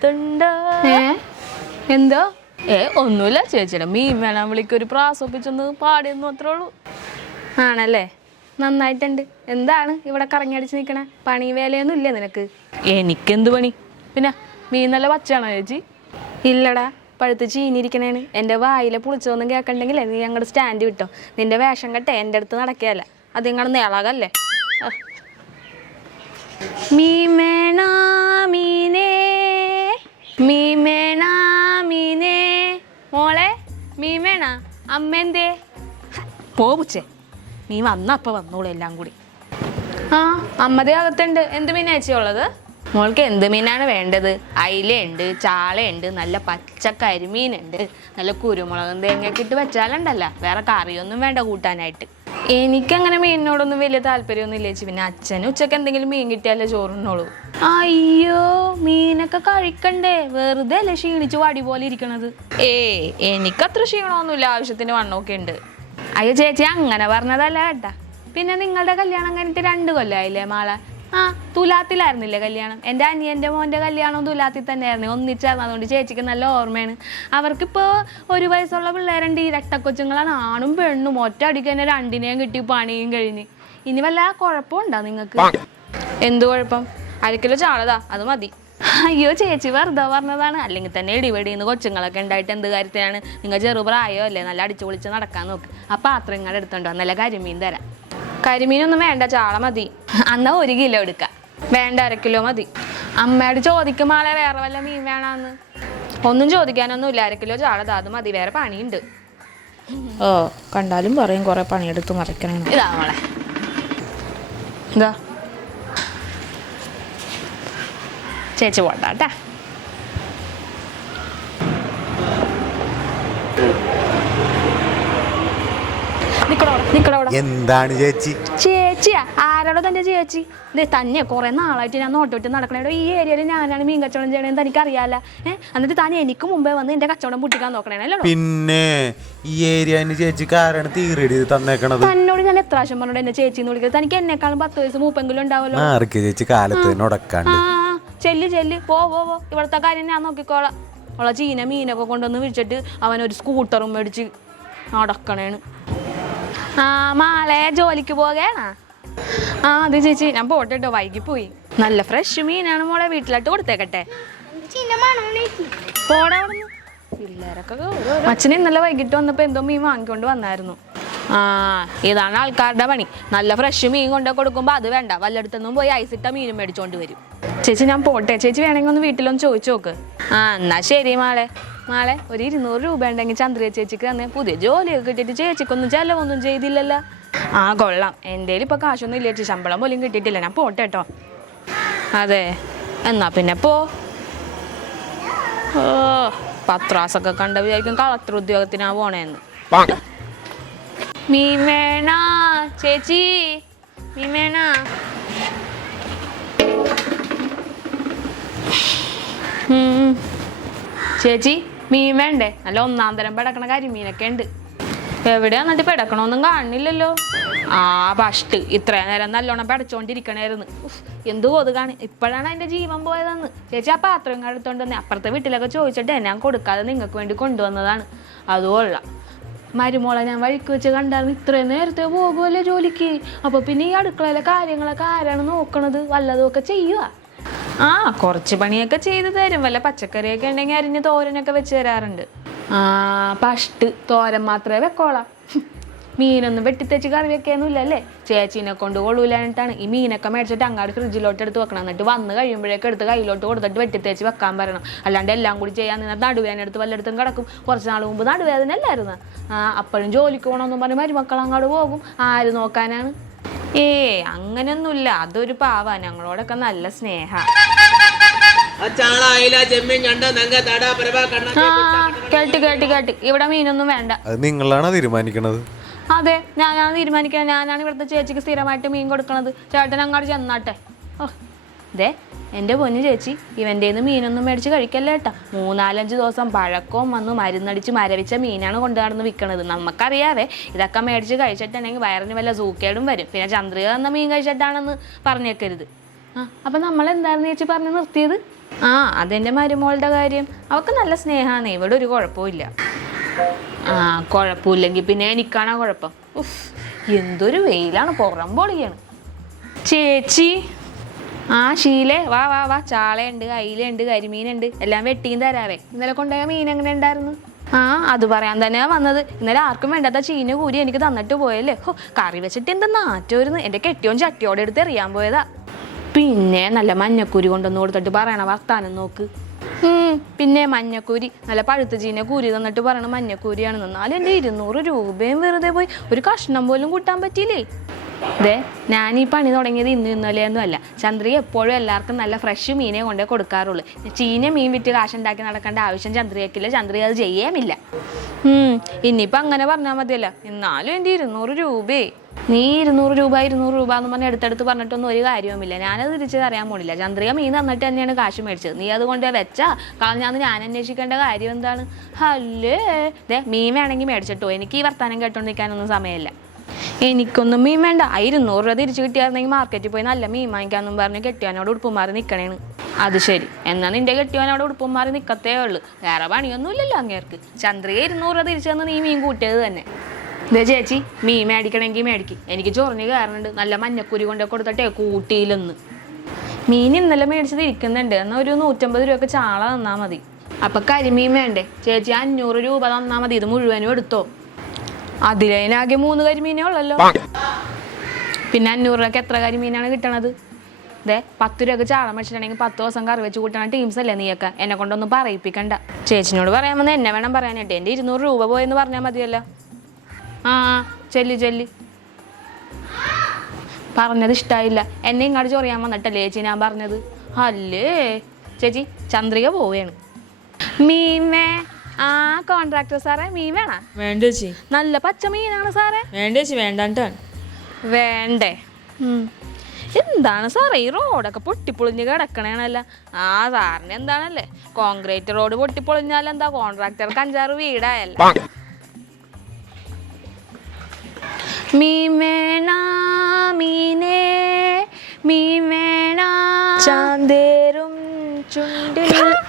അടുത്തുണ്ട്. എന്തോ? ഏ ഒന്നുമില്ല ചേച്ചിയുടെ മീൻ വേണം. വിളിക്ക് ഒരു പ്രാസൊപ്പിച്ചൊന്ന് പാടിയെന്നു അത്രേ ഉള്ളൂ. ആണല്ലേ? നന്നായിട്ടുണ്ട്. എന്താണ് ഇവിടെ കറങ്ങിയടിച്ച് നിൽക്കണേ? പണി വേലയൊന്നും ഇല്ലേ നിനക്ക്? എനിക്കെന്ത് പണി? പിന്നെ മീൻ നല്ല പച്ചയാണോ ചേച്ചി? ഇല്ലടാ പഴുത്ത് ചീനിരിക്കണേണ് എന്റെ വായിലെ പുളിച്ചതൊന്നും കേൾക്കണ്ടെങ്കിലേ നീ അങ്ങോട്ട് സ്റ്റാൻഡ് വിട്ടോ. നിന്റെ വേഷം കെട്ടെ എന്റെ അടുത്ത് നടക്കുകയല്ല? അത് ഇങ്ങനെ നേളാകല്ലേ? വേണ? മീനേ മീമേണ മീനേ മോളെ മീമേണ. അമ്മേന്തേ? പോവുച്ചേ നീ വന്നപ്പ വന്നോളൂ എല്ലാം കൂടി. ആ അമ്മതേ അകത്തുണ്ട്. എന്ത് മീനാ ചേച്ചി ഉള്ളത്? മോൾക്ക് എന്ത് മീനാണ് വേണ്ടത്? അയിലയുണ്ട് ചാളയുണ്ട് നല്ല പച്ച കരിമീനുണ്ട് നല്ല കുരുമുളകും തേങ്ങയൊക്കെ ഇട്ട് വെച്ചാലുണ്ടല്ല. വേറെ കറിയൊന്നും വേണ്ട കൂട്ടാനായിട്ട്. എനിക്കങ്ങനെ മീനിനോടൊന്നും വലിയ താല്പര്യമൊന്നും ഇല്ല ചേച്ചി. പിന്നെ അച്ഛനും ഉച്ചയ്ക്ക് എന്തെങ്കിലും മീൻ കിട്ടിയാലേ ചോറുണ്ണോളൂ അയ്യോ മീനൊക്കെ കഴിക്കണ്ടേ? വെറുതെ അല്ലേ ക്ഷീണിച്ച് വടി പോലെ ഇരിക്കണത്? ഏ എനിക്കത്ര ക്ഷീണമൊന്നുമില്ല. ആവശ്യത്തിന് വണ്ണമൊക്കെ ഉണ്ട്. അയ്യോ ചേച്ചി അങ്ങനെ പറഞ്ഞതല്ല കേട്ടാ. പിന്നെ നിങ്ങളുടെ കല്യാണം കഴിഞ്ഞിട്ട് രണ്ട് കൊല്ലമായില്ലേ മാളെ? ആ തുലാത്തിലായിരുന്നില്ലേ കല്യാണം? എന്റെ അനിയന്റെ മോന്റെ കല്യാണം തുലാത്തിൽ തന്നെയായിരുന്നു. ഒന്നിച്ചായിരുന്നു. അതുകൊണ്ട് ചേച്ചിക്ക് നല്ല ഓർമ്മയാണ്. അവർക്കിപ്പോൾ ഒരു വയസ്സുള്ള പിള്ളേരുണ്ട്. ഈ രക്തക്കൊച്ചുങ്ങളാണ്. ആണും പെണ്ണും ഒറ്റ അടിക്ക് തന്നെ രണ്ടിനെയും കിട്ടി പണിയും കഴിഞ്ഞ്. ഇനി വല്ല കുഴപ്പമുണ്ടോ നിങ്ങൾക്ക്? എന്ത് കുഴപ്പം? അരക്കിലോ ചാളതാ അത് മതി. അയ്യോ ചേച്ചി വെറുതെ പറഞ്ഞതാണ്. അല്ലെങ്കിൽ തന്നെ ഇടിവെടി നിന്ന് കൊച്ചുങ്ങളൊക്കെ ഉണ്ടായിട്ട് എന്ത് കാര്യത്തിനാണ്? നിങ്ങൾ ചെറുപ്രായോ അല്ലേ നല്ല അടിച്ചു പൊളിച്ച് നടക്കാൻ നോക്ക്. ആ പാത്രം ഇങ്ങോട്ട് എടുത്തോണ്ടോ നല്ല കരിമീൻ തരാം. കരിമീനൊന്നും വേണ്ട. ചാള മതി. അന്നാ ഒരു കിലോ എടുക്കാം. വേണ്ട അര കിലോ മതി. അമ്മയോട് ചോദിക്കും ആളെ വേറെ വല്ല മീൻ വേണമെന്ന് ഒന്നും ചോദിക്കാനൊന്നും ഇല്ല അര കിലോ ചാള ദാ, അത് മതി. വേറെ പണിയുണ്ട്. ഓ കണ്ടാലും പറയും കുറെ പണിയെടുത്ത് മറിക്കണം ഇതാ മോളെ. എന്താ ചേച്ചി നിക്കടോ എന്താണ് ചേച്ചി? ചേച്ചിയാ ആരാടോ തന്റെ ചേച്ചി. തന്നെ കുറെ നാളായിട്ട് ഞാൻ നോട്ടോട്ട് നടക്കണേടോ ഈ ഏരിയയിൽ ഞാനാണ് മീൻ കച്ചവടം ചെയ്യണേന്ന് തനിക്ക് അറിയാല്ല ഏഹ് എന്നിട്ട് താൻ എനിക്ക് മുമ്പേ വന്ന് എന്റെ കച്ചവടം പൊട്ടിക്കാൻ നോക്കണേനല്ലോ പിന്നെ ഈ ഏരിയന് ചേച്ചിക്ക് ആരാണ് തീരടി തന്നേക്കണത്? തന്നോട് ഞാൻ എത്ര പ്രാവശ്യം പറഞ്ഞോട് എന്നെ ചേച്ചി എന്ന് വിളിക്കുന്നത് തനിക്ക് എന്നെക്കാളും പത്ത് വയസ്സ് മൂപ്പെങ്കിലും ഉണ്ടാവല്ലോ. മാറിക്ക് ചേച്ചി കാലത്ത് തന്നെ ആ ചെല്ല് ചെല്ല്. പോ പോ പോ. ഇവിടുത്തെ കാര്യം ഞാൻ നോക്കിക്കോളാം. അവളെ ചീന മീനൊക്കെ കൊണ്ടുവന്ന് വിളിച്ചിട്ട് അവൻ ഒരു സ്കൂട്ടറും മേടിച്ച് നടക്കണേണ്. ആ മാളെ ജോലിക്ക് പോകേണാ ആ അത് ചേച്ചി. ഞാൻ പോട്ടെ കേട്ടോ വൈകി പോയി നല്ല ഫ്രഷ് മീനാണ് മോളെ വീട്ടിലോട്ട് കൊടുത്തേക്കട്ടെ. പോടാ അവിടുന്ന്. പിള്ളേരൊക്കെ അച്ഛൻ ഇന്നലെ വൈകിട്ട് വന്നപ്പോ എന്തോ മീൻ വാങ്ങിക്കൊണ്ട് വന്നായിരുന്നു. ആ ഇതാണ് ആൾക്കാരുടെ പണി. നല്ല ഫ്രഷ് മീൻ കൊണ്ടു കൊടുക്കുമ്പോ അത് വേണ്ട. വല്ലയിടത്തുനിന്നും പോയി ഐസിട്ട മീനും മേടിച്ചോണ്ട് വരും. ചേച്ചി ഞാൻ പോട്ടെ. ചേച്ചി വേണമെങ്കിൽ ഒന്ന് വീട്ടിലൊന്ന് ചോദിച്ചു നോക്ക്. ആ എന്നാ ശരി മാളെ. മാളെ ഒരു ഇരുന്നൂറ് രൂപ ഉണ്ടെങ്കിൽ ചന്ദ്രിയ ചേച്ചിക്ക് തന്നെ പുതിയ ജോലിയൊക്കെ കിട്ടിയിട്ട് ചേച്ചിക്കൊന്നും ചെലവൊന്നും ചെയ്തില്ലല്ലോ. ആ കൊള്ളാം. എന്റെ ഇപ്പൊ കാശൊന്നും ഇല്ല ചേച്ചി ശമ്പളം പോലും കിട്ടിയിട്ടില്ല. ഞാൻ പോട്ടെ കേട്ടോ അതെ. എന്നാ പിന്നെ പോ. ഓ പത്രാസൊക്കെ കണ്ട വിചാരിക്കും കളക്ടർ ഉദ്യോഗത്തിനാ പോണേന്ന്. മീൻ വേണ ചേച്ചി. മീൻ വേണ ചേച്ചി മീൻ വേണ്ടേ? നല്ല ഒന്നാം തരം പടക്കണ കരിമീനൊക്കെ ഉണ്ട്. എവിടെയാ എന്നിട്ട് പെടക്കണമൊന്നും കാണുന്നില്ലല്ലോ ആ പഷ്ട് ഇത്രയും നേരം നല്ലോണം പെടച്ചോണ്ടിരിക്കണായിരുന്നു. എന്തു കൊതുകാണ്? ഇപ്പോഴാണ് അതിന്റെ ജീവൻ പോയതെന്ന്. ചേച്ചി ആ പാത്രം എടുത്തോണ്ട് വന്നേ. അപ്പുറത്തെ വീട്ടിലൊക്കെ ചോദിച്ചിട്ട് ഞാൻ കൊടുക്കാതെ നിങ്ങൾക്ക് വേണ്ടി കൊണ്ടുവന്നതാണ്. അത് കൊള്ളാം. മരുമോളെ ഞാൻ വഴിക്ക് വെച്ച് കണ്ടായിരുന്നു. ഇത്രയും നേരത്തെ പോകുമല്ലേ ജോലിക്ക്? അപ്പൊ പിന്നെ ഈ അടുക്കളയിലെ കാര്യങ്ങളൊക്കെ ആരാണ് നോക്കണത്? വല്ലതും ഒക്കെ ചെയ്യുക ആ കുറച്ച് പണിയൊക്കെ ചെയ്തു തരും. വല്ല പച്ചക്കറിയൊക്കെ ഉണ്ടെങ്കിൽ അരിഞ്ഞ് തോരനൊക്കെ വെച്ച് തരാറുണ്ട്. പഷ്ട് തോരൻ മാത്രമേ വെക്കോളാം. മീനൊന്നും വെട്ടിത്തേച്ച് കറി വെക്കാനൊന്നുമില്ല അല്ലേ? ചേച്ചീനെ കൊണ്ട് കൊള്ളൂലായിട്ടാണ് ഈ മീനൊക്കെ മേടിച്ചിട്ട് അങ്ങാട് ഫ്രിഡ്ജിലോട്ട് എടുത്ത് വെക്കണം. എന്നിട്ട് വന്ന് കഴിയുമ്പോഴേക്ക് എടുത്ത് കയ്യിലോട്ട് കൊടുത്തിട്ട് വെട്ടിത്തേച്ച് വെക്കാൻ പറയണം. അല്ലാണ്ട് എല്ലാം കൂടി ചെയ്യാൻ നിന്ന നടുവേദന എടുത്ത് കിടക്കും. കുറച്ച് നാൾ മുമ്പ് നടുവേദന അല്ലായിരുന്നു? അപ്പോഴും ജോലിക്ക് പോകണമെന്നും പറഞ്ഞ് മരുമക്കൾ അങ്ങോട്ട് പോകും. ആര് നോക്കാനാണ്? ഏ അങ്ങനെയൊന്നുമില്ല. അതൊരു പാവാ. ഞങ്ങളോടൊക്കെ നല്ല സ്നേഹ. കേട്ട് കേട്ട് കേട്ട്. ഇവിടെ മീനൊന്നും വേണ്ട. അത് നിങ്ങളാണ് തീരുമാനിക്കണത്? അതെ ഞാനാണ് തീരുമാനിക്കാൻ ഞാനാണ് ഇവിടുത്തെ ചേച്ചിക്ക് സ്ഥിരമായിട്ട് മീൻ കൊടുക്കണത്. ചേട്ടൻ അങ്ങോട്ട് ചെന്നാട്ടെ. ഓ ദേ എന്റെ പൊന്നു ചേച്ചി ഇവന്റെ നിന്ന് മീനൊന്നും മേടിച്ച് കഴിക്കല്ലേ ഏട്ടാ മൂന്നാലഞ്ച് ദിവസം പഴക്കവും വന്ന് മരുന്നടിച്ച് മരവിച്ച മീനാണ് കൊണ്ടു നടന്ന് വിൽക്കണത്. നമുക്കറിയാവേ ഇതൊക്കെ മേടിച്ച് കഴിച്ചിട്ടുണ്ടെങ്കിൽ വയറിന് വല്ല സൂക്കേടും വരും. പിന്നെ ചന്ദ്രിക എന്ന മീൻ കഴിച്ചിട്ടാണെന്ന് പറഞ്ഞേക്കരുത്. ആ അപ്പം നമ്മൾ എന്തായിരുന്നു ചേച്ചി പറഞ്ഞ് നിർത്തിയത്? ആ അതെന്റെ മരുമോളുടെ കാര്യം. അവൾക്ക് നല്ല സ്നേഹമാണ് ഇവിടെ ഒരു കുഴപ്പമില്ല ആ കുഴപ്പമില്ലെങ്കിൽ പിന്നെ എനിക്കാണോ കുഴപ്പം? ഉഫ് എന്തൊരു വെയിലാണ്. പുറം പൊളിയാണ്. ചേച്ചി ആ ശീലേ വാ വാ വാ. ചാളയുണ്ട് അയിലുണ്ട് കരിമീനുണ്ട്. എല്ലാം വെട്ടിയും തരാവേ. ഇന്നലെ കൊണ്ടുപോയ മീൻ എങ്ങനെ ഉണ്ടായിരുന്നു? ആ അത് പറയാൻ തന്നെയാ വന്നത്. ഇന്നലെ ആർക്കും വേണ്ടാത്ത ചീന കൂരി എനിക്ക് തന്നിട്ട് പോയല്ലേ? കറി വെച്ചിട്ട് എന്താ നാറ്റോരുന്ന് എന്റെ കെട്ടിയോൻ ചട്ടിയോടെ എടുത്ത് എറിയാൻ പോയതാ. പിന്നെ നല്ല മഞ്ഞക്കൂരി കൊണ്ടൊന്ന് കൊടുത്തിട്ട് പറയണ വർത്താനം നോക്ക്. പിന്നെ മഞ്ഞക്കൂരി നല്ല പഴുത്ത ചീന കൂരി തന്നിട്ട് പറയണ മഞ്ഞക്കൂരിയാണെന്ന്. എന്നാലും എന്റെ ഇരുന്നൂറ് രൂപയും വെറുതെ പോയി. ഒരു കഷ്ണം പോലും കൂട്ടാൻ പറ്റിയില്ലേ? അതെ ഞാൻ ഈ പണി തുടങ്ങിയത് ഇന്ന് ഇന്നലെ ഒന്നും അല്ല. ചന്ദ്രി എപ്പോഴും എല്ലാവർക്കും നല്ല ഫ്രഷ് മീനെ കൊണ്ടേ കൊടുക്കാറുള്ളൂ. ചീന മീൻ വിറ്റ് കാശുണ്ടാക്കി നടക്കേണ്ട ആവശ്യം ചന്ദ്രിയക്കില്ല ചന്ദ്രി അത് ചെയ്യാമില്ല. ഇനിയിപ്പോൾ അങ്ങനെ പറഞ്ഞാൽ മതിയല്ലോ. എന്നാലും എന്റെ ഇരുന്നൂറ് രൂപയെ. നീ ഇരുന്നൂറ് രൂപ ഇരുന്നൂറ് രൂപ എന്ന് പറഞ്ഞ് എടുത്തെടുത്ത് പറഞ്ഞിട്ടൊന്നും ഒരു കാര്യവുമില്ല. ഞാനത് തിരിച്ച് അറിയാൻ പോണില്ല. ചന്ദ്രിക മീൻ തന്നിട്ട് തന്നെയാണ് കാശ് മേടിച്ചത്. നീ അതുകൊണ്ട് വെച്ചാ കളഞ്ഞാന്ന് ഞാൻ അന്വേഷിക്കേണ്ട കാര്യം എന്താണ്? അല്ലേ ദേ മീൻ വേണമെങ്കിൽ മേടിച്ചിട്ടോ. എനിക്ക് ഈ വർത്താനം കേട്ടോണ്ടിരിക്കാനൊന്നും സമയമില്ല. എനിക്കൊന്നും മീൻ വേണ്ട. ആ ഇരുന്നൂറ് രൂപ തിരിച്ചു കിട്ടിയായിരുന്നെങ്കിൽ മാർക്കറ്റിൽ പോയി നല്ല മീൻ വാങ്ങിക്കാന്നും പറഞ്ഞ് കെട്ടിയാനോട് ഉടുപ്പും മാറി നിൽക്കണേന്ന് അത് ശരി. എന്നാ നിന്റെ കെട്ടിയവനോട് ഉടുപ്പും മാറി നിൽക്കത്തേ ഉള്ളൂ. വേറെ പണിയൊന്നുമില്ലല്ലോ അങ്ങേർക്ക്. ചന്ദ്രിക ഇരുന്നൂറ് രൂപ തിരിച്ചു തന്ന് നീ മീൻ കൂട്ടിയത് തന്നെ. ദേ ചേച്ചി മീൻ മേടിക്കണമെങ്കിൽ മേടിക്കും. എനിക്ക് ചൊറിഞ്ഞ് കയറുന്നുണ്ട് നല്ല മഞ്ഞക്കുരി കൊണ്ട് കൊടുത്തട്ടെ കൂട്ടിയില്ലെന്ന്. മീൻ ഇന്നലെ മേടിച്ചത് ഇരിക്കുന്നുണ്ട്. എന്നാൽ ഒരു നൂറ്റമ്പത് രൂപയൊക്കെ ചാള തന്നാൽ മതി. അപ്പം കരിമീൻ വേണ്ടേ? ചേച്ചി അഞ്ഞൂറ് രൂപ തന്നാൽ മതി. ഇത് മുഴുവനും എടുത്തോ. അതിലതിനാകെ മൂന്ന് കരിമീനേ ഉള്ളല്ലോ. പിന്നെ അഞ്ഞൂറിലൊക്കെ രൂപയ്ക്ക് എത്ര കരിമീനാണ് കിട്ടണത്? ദേ പത്ത് രൂപയൊക്കെ ചാള മേടിച്ചിട്ടുണ്ടെങ്കിൽ പത്ത് ദിവസം കറി വെച്ച് കൂട്ടണ ടീംസ് അല്ലേ നീയൊക്കെ? എന്നെ കൊണ്ടൊന്നും പറയിപ്പിക്കണ്ട. ചേച്ചിനോട് പറയാമെന്ന് എന്നെ വേണം പറയാനായിട്ട്. എന്റെ ഇരുന്നൂറ് രൂപ പോയെന്ന് പറഞ്ഞാൽ മതിയല്ലോ. ആ ചെല്ലി ചെല്ലി. പറഞ്ഞത് ഇഷ്ടമായില്ല എന്നെ ഇങ്ങോട്ട് ചൊറിയാൻ വന്നിട്ടല്ലേ ചേച്ചി ഞാൻ പറഞ്ഞത്? അല്ലേ? ചേച്ചി ചന്ദ്രിക പോവുകയാണ് മീമേ ആ കോൺട്രാക്ടർ സാറേ മീൻ വേണ? വേണ്ട ചേച്ചി. നല്ല പച്ച മീനാണ് സാറേ. വേണ്ട ചേച്ചി വേണ്ടാണ്ടാണ്. വേണ്ടേ. എന്താണ് സാറേ ഈ റോഡൊക്കെ പൊട്ടിപ്പൊളിഞ്ഞ് കിടക്കണേണല്ല. ആ സാറിന് എന്താണല്ലേ? കോൺക്രീറ്റ് റോഡ് പൊട്ടിപ്പൊളിഞ്ഞാൽ എന്താ കോൺട്രാക്ടർക്ക് അഞ്ചാറ് വീടായല്ല. ਮੀ ਮੈਣਾ ਮੀਨੇ ਮੀ ਮੈਣਾ ചാന്തേരും ചുണ്ടിൽ